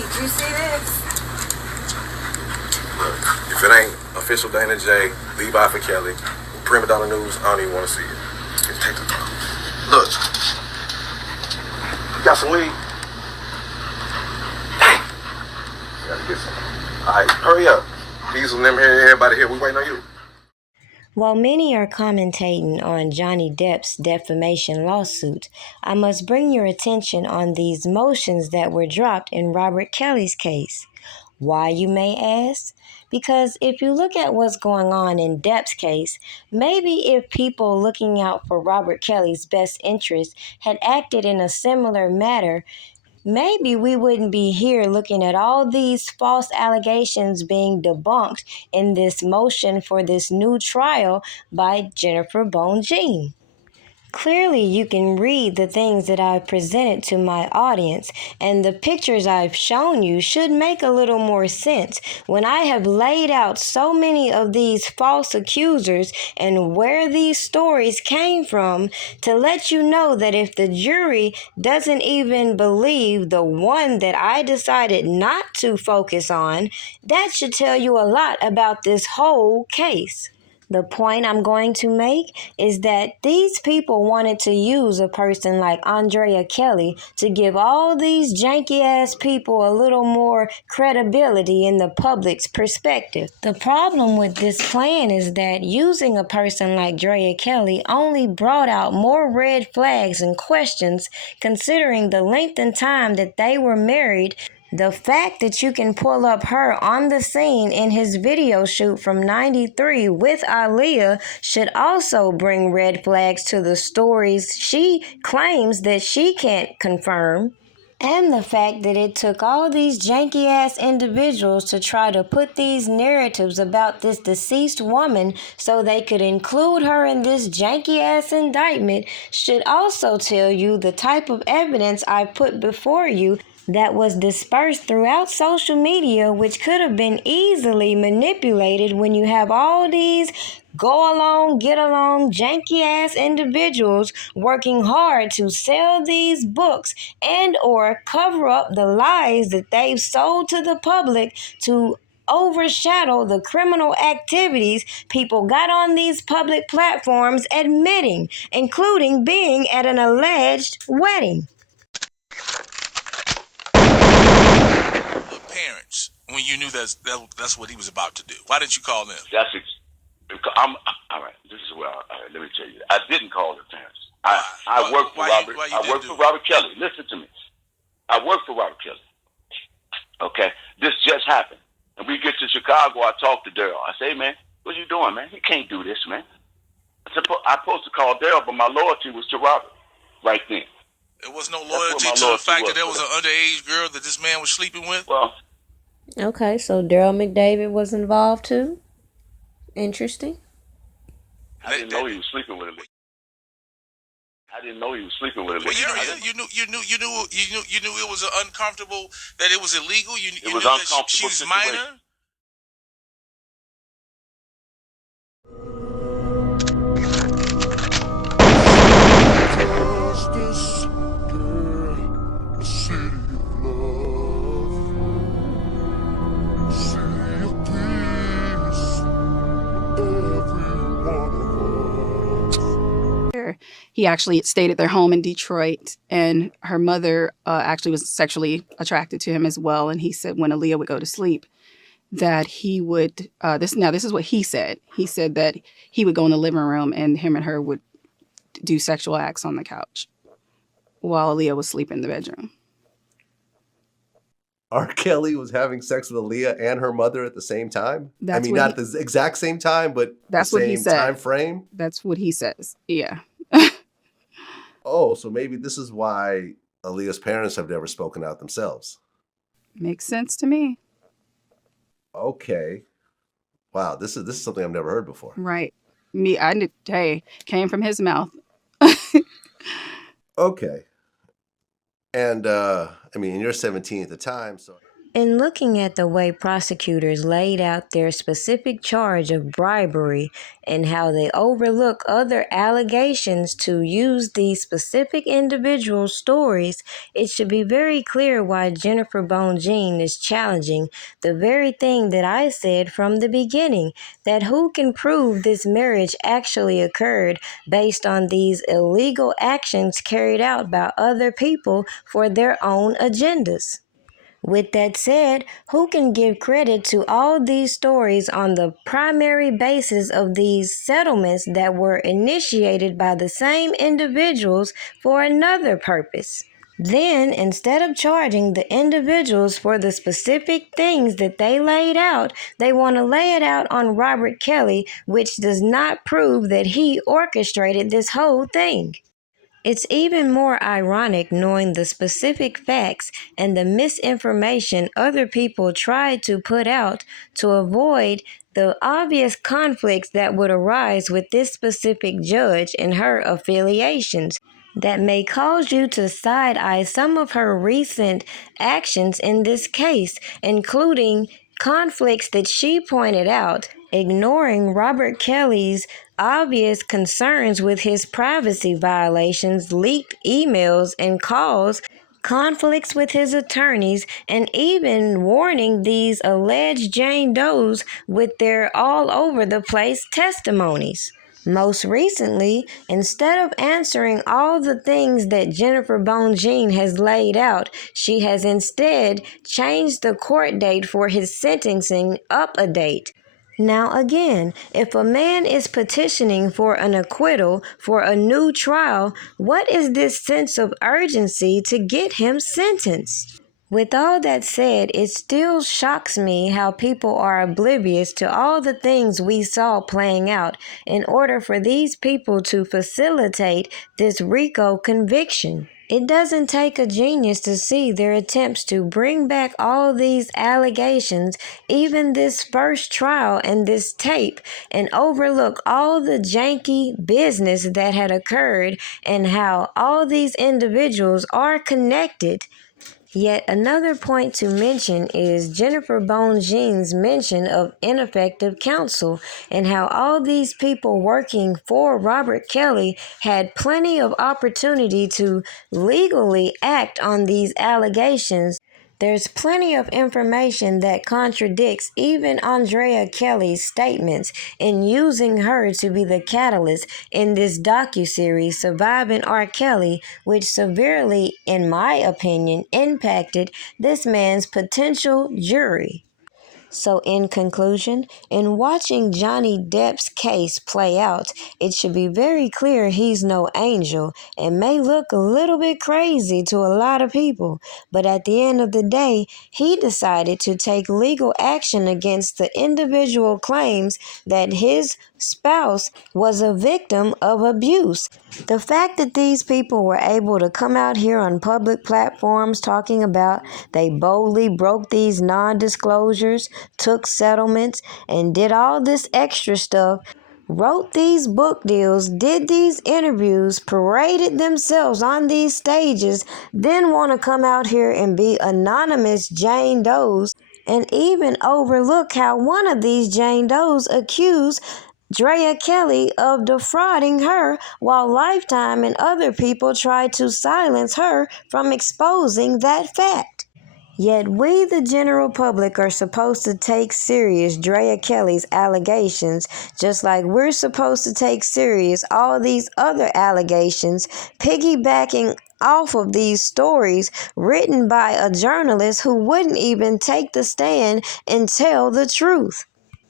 you see this? Look, if it ain't official Dana J, Levi for Kelly, Primadonnanews, I don't even want to see it. Just take the phone. Look, you got some weed? Dang. Gotta get some. All right, hurry up. Diesel and them here, everybody here, we waiting on you. While many are commentating on Johnny Depp's defamation lawsuit, I must bring your attention on these motions that were dropped in Robert Kelly's case. Why, you may ask? Because if you look at what's going on in Depp's case, maybe if people looking out for Robert Kelly's best interest had acted in a similar manner, maybe we wouldn't be here looking at all these false allegations being debunked in this motion for this new trial by Jennifer Bonjean. Clearly, you can read the things that I've presented to my audience, and the pictures I've shown you should make a little more sense when I have laid out so many of these false accusers and where these stories came from to let you know that if the jury doesn't even believe the one that I decided not to focus on, that should tell you a lot about this whole case. The point I'm going to make is that these people wanted to use a person like Andrea Kelly to give all these janky-ass people a little more credibility in the public's perspective. The problem with this plan is that using a person like Drea Kelly only brought out more red flags and questions considering the length and time that they were married. The fact that you can pull up her on the scene in his video shoot from '93 with Aaliyah should also bring red flags to the stories she claims that she can't confirm. And the fact that it took all these janky-ass individuals to try to put these narratives about this deceased woman so they could include her in this janky-ass indictment should also tell you the type of evidence I put before you that was dispersed throughout social media, which could have been easily manipulated when you have all these go along, get along, janky ass individuals working hard to sell these books and or cover up the lies that they've sold to the public to overshadow the criminal activities people got on these public platforms admitting, including being at an alleged wedding. Parents, when you knew that's what he was about to do, why didn't you call them? All right. This is where. All right, let me tell you. I didn't call the parents. I worked for Robert. I worked for Robert Kelly. Listen to me. I worked for Robert Kelly. Okay, this just happened, and we get to Chicago. I talk to Daryl. I say, man, what you doing, man? He can't do this, man. I'm supposed to call Daryl, but my loyalty was to Robert right then. There was no loyalty to the fact that there was an underage girl that this man was sleeping with? Well. Okay, so Daryl McDavid was involved too? Interesting. I didn't know he was sleeping with him. I didn't know he was sleeping with him. Well, you knew it was uncomfortable, that it was illegal. You it was knew uncomfortable that she was situation. minor. He actually stayed at their home in Detroit, and her mother actually was sexually attracted to him as well. And he said when Aaliyah would go to sleep, that he would, this is what he said. He said that he would go in the living room and him and her would do sexual acts on the couch while Aaliyah was sleeping in the bedroom. R. Kelly was having sex with Aaliyah and her mother at the same time? That's not the exact same time, but that's the what he same said. Time frame? That's what he says, yeah. Oh, so maybe this is why Aaliyah's parents have never spoken out themselves. Makes sense to me. Okay. Wow, this is something I've never heard before. Right. Came from his mouth. Okay. And, you're 17 at the time, so... In looking at the way prosecutors laid out their specific charge of bribery and how they overlook other allegations to use these specific individual stories, it should be very clear why Jennifer Bonjean is challenging the very thing that I said from the beginning, that who can prove this marriage actually occurred based on these illegal actions carried out by other people for their own agendas. With that said, who can give credit to all these stories on the primary basis of these settlements that were initiated by the same individuals for another purpose? Then, instead of charging the individuals for the specific things that they laid out, they want to lay it out on Robert Kelly, which does not prove that he orchestrated this whole thing. It's even more ironic knowing the specific facts and the misinformation other people tried to put out to avoid the obvious conflicts that would arise with this specific judge and her affiliations that may cause you to side-eye some of her recent actions in this case, including conflicts that she pointed out, ignoring Robert Kelly's obvious concerns with his privacy violations, leaked emails and calls, conflicts with his attorneys, and even warning these alleged Jane Does with their all-over-the-place testimonies. Most recently, instead of answering all the things that Jennifer Bonjean has laid out, she has instead changed the court date for his sentencing up a date. Now again, if a man is petitioning for an acquittal for a new trial, what is this sense of urgency to get him sentenced? With all that said, it still shocks me how people are oblivious to all the things we saw playing out in order for these people to facilitate this RICO conviction. It doesn't take a genius to see their attempts to bring back all these allegations, even this first trial and this tape, and overlook all the janky business that had occurred and how all these individuals are connected. Yet another point to mention is Jennifer Bonjean's mention of ineffective counsel and how all these people working for Robert Kelly had plenty of opportunity to legally act on these allegations. There's plenty of information that contradicts even Andrea Kelly's statements in using her to be the catalyst in this docuseries Surviving R. Kelly, which severely, in my opinion, impacted this man's potential jury. So in conclusion, in watching Johnny Depp's case play out, it should be very clear he's no angel and may look a little bit crazy to a lot of people, but at the end of the day, he decided to take legal action against the individual claims that his spouse was a victim of abuse. The fact that these people were able to come out here on public platforms talking about they boldly broke these non-disclosures, took settlements, and did all this extra stuff, wrote these book deals, did these interviews, paraded themselves on these stages, then want to come out here and be anonymous Jane Does, and even overlook how one of these Jane Does accused Drea Kelly of defrauding her while Lifetime and other people tried to silence her from exposing that fact. Yet we, the general public, are supposed to take serious Drea Kelly's allegations, just like we're supposed to take serious all these other allegations, piggybacking off of these stories written by a journalist who wouldn't even take the stand and tell the truth.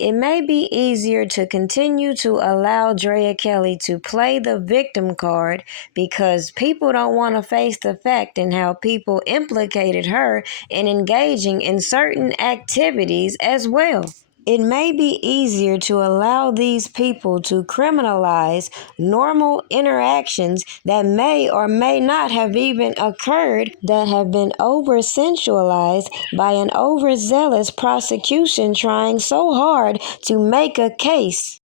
It may be easier to continue to allow Drea Kelly to play the victim card because people don't want to face the fact and how people implicated her in engaging in certain activities as well. It may be easier to allow these people to criminalize normal interactions that may or may not have even occurred that have been over-sensualized by an overzealous prosecution trying so hard to make a case.